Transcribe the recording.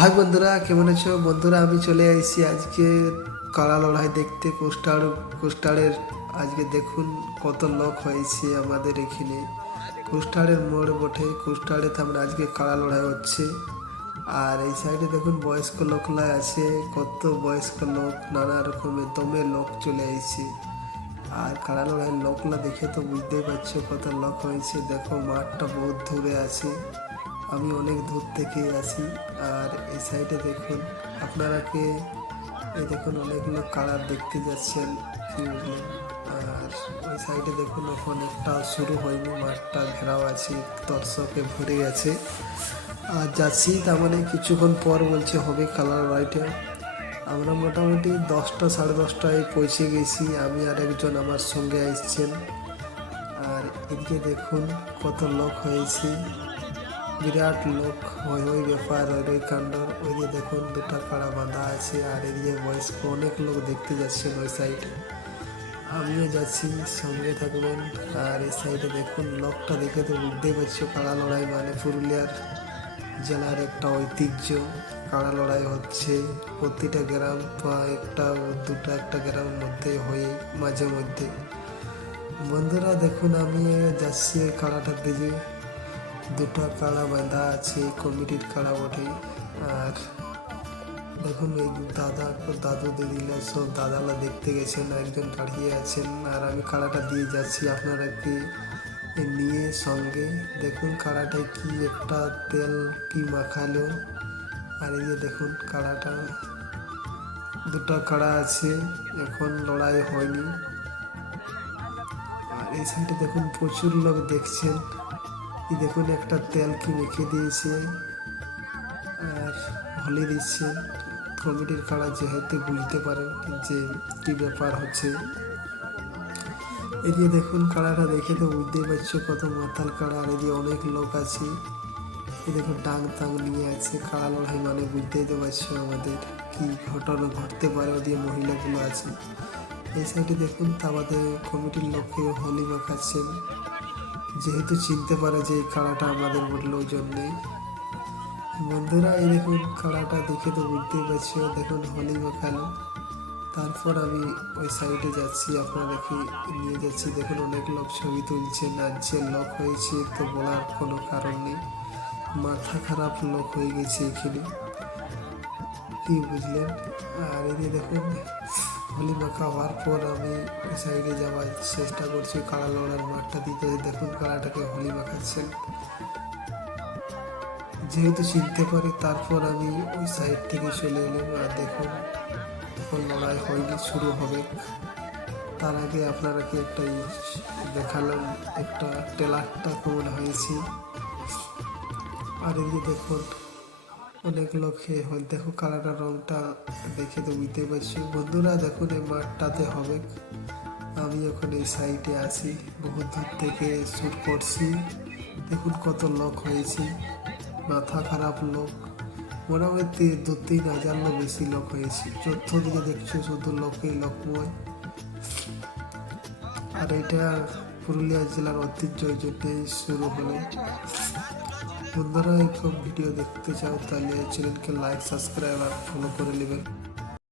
High বন্ধুরা, কেমন আছো? বন্ধুরা, আমি চলে এসেছি আজকে কাড়া লড়াই দেখতে কোস্টার কোস্টারের আজকে দেখুন কত লোক হয়েছে আমাদের এখানে। কোস্টারের মোড় বটে কোস্টারে আমরা আজকে কাড়া লড়াই হচ্ছে। আর এই সাইডে দেখুন বয়স্ক লোকলা আছে, কত বয়স্ক লোক, নানা রকমের দমে লোক চলে এসেছে আর কাড়া লড়াইয়ের লোকলা দেখে তো বুঝতেই পারছ কত লোক হয়েছে। দেখো মাঠটা বহুত দূরে আছে। আমি অনেক দূর থেকে আসি, আর এই সাইডে দেখুন, আপনারা কে? এই দেখুন অনেকগুলো কালার দেখতে যাচ্ছেন আর ওই সাইডে দেখুন এখন একটা শুরু হয়নি, মাঠটা ঘেরাও আছে, দর্শকে ভরে গেছে। আর যাচ্ছি, তার মানে কিছুক্ষণ পর বলছে হবে কালার রাইটে আমরা মোটামুটি দশটা সাড়ে দশটায় পৌঁছে গেছি, আমি আর একজন আমার সঙ্গে এসছেন আর এদিকে দেখুন কত লোক হয়েছে। বিরাট লোক, হই হই ব্যাপার ওই ওই কাণ্ড। ওই যে দেখুন, দুটা কাড়া বাঁধা আছে আর এদিকে বয়স্ক অনেক লোক দেখতে যাচ্ছেন ওই সাইডে আমিও যাচ্ছি, সঙ্গে থাকবেন। আর এই সাইডে দেখুন, লোকটা দেখে তো বুঝতেই পারছ, কাড়া লড়াই মানে পুরুলিয়ার জেলার একটা ঐতিহ্য। কাড়া লড়াই হচ্ছে প্রতিটা গ্রাম বা একটা দুটো একটা গ্রামের মধ্যে হয়ে মাঝে মধ্যে। বন্ধুরা, দেখুন, আমি যাচ্ছি কাড়াটার দিকে। দুটো কাড়া বাঁধা আছে, কমিটির কাড়া বটে। আর দেখুন, এই দাদা, দাদু দিদিরা সব দাদারা দেখতে গেছেন, একজন দাঁড়িয়ে আছেন। আর আমি কাড়াটা দিয়ে যাচ্ছি, আপনারা কি নিয়ে সঙ্গে দেখুন কাড়াটায় কি একটা তেল কি মাখালো। আর এই যে দেখুন কাড়াটা দুটো কাড়া আছে, এখন লড়াই হয়নি। আর এই সাইডে দেখুন প্রচুর লোক দেখছেন। দেখুন, একটা তেল কি মেখে দিয়েছে আর হলে দিচ্ছে। কমিটির কাড়া যেহেতু বুঝতে পারেন যে কি ব্যাপার হচ্ছে। এদিকে দেখুন কাড়াটা দেখে তো বুঝতেই পারছ কত মাতাল কাড়া আর এদিকে অনেক লোক আছে। এই দেখুন ডাং তাং নিয়ে আছে। কাড়া লড়াই মানে বুঝতেই তো পারছ আমাদের কি ঘটনা ঘটতে পারে ওদিকে মহিলাগুলো আছে। এই সাইডে দেখুন তা বাদে কমিটির লোককে হোলি মাখাচ্ছেন। যেহেতু চিনতে পারে যে এই কাড়াটা আমাদের বলল ওই জন্যেই বন্ধুরা, এই দেখুন কাড়াটা দেখে তো বুঝতেই পারছি। দেখুন হোলি মাখালো। তারপর আমি ওই সাইডে যাচ্ছি, আপনাদেরকে নিয়ে যাচ্ছি। দেখুন অনেক লোক ছবি তুলছে যে লোক হয়েছে, তো বলার কোনো কারণ নেই। মাথা খারাপ লোক হয়ে গেছে এখানে। কি বুঝলেন? আর এদিকে দেখুন হোলি মাখা হওয়ার পর আমি সাইডে যাওয়ার চেষ্টা করছি কাড়া লড়ার মাঠটা দিতে। দেখুন কাড়াটাকে হোলি মাখাচ্ছেন যেহেতু চিনতে পারি, তারপর আমি ওই সাইড থেকে চলে এলাম আর দেখুন এখন লড়াই হয়নি, শুরু হবে। তার আগে আপনারাকে একটা দেখালাম, একটা টেলারটা কেমন হয়েছে। আর এদিকে দেখুন অনেক লোকে হয় দেখো কালারটা, রংটা দেখে তো বুঝতে পারছি। বন্ধুরা, দেখুন এই মাঠটাতে হবে। আমি এখন এই সাইডে আছি বহু দূর থেকে শ্যুট করছি। দেখুন কত লোক হয়েছে, মাথা খারাপ লোক। মোটামুটি দু তিন হাজার লোক বেশি লোক হয়েছে। দিকে দেখছ শুধু লোকই লোকময় আর এটা পুরুলিয়া জেলার ঐতিহ্য এই শুরু হলো, বন্ধুরা, এরকম ভিডিও দেখতে চাও, তাহলে চ্যানেলকে লাইক সাবস্ক্রাইব আর ফলো করে নেবেন।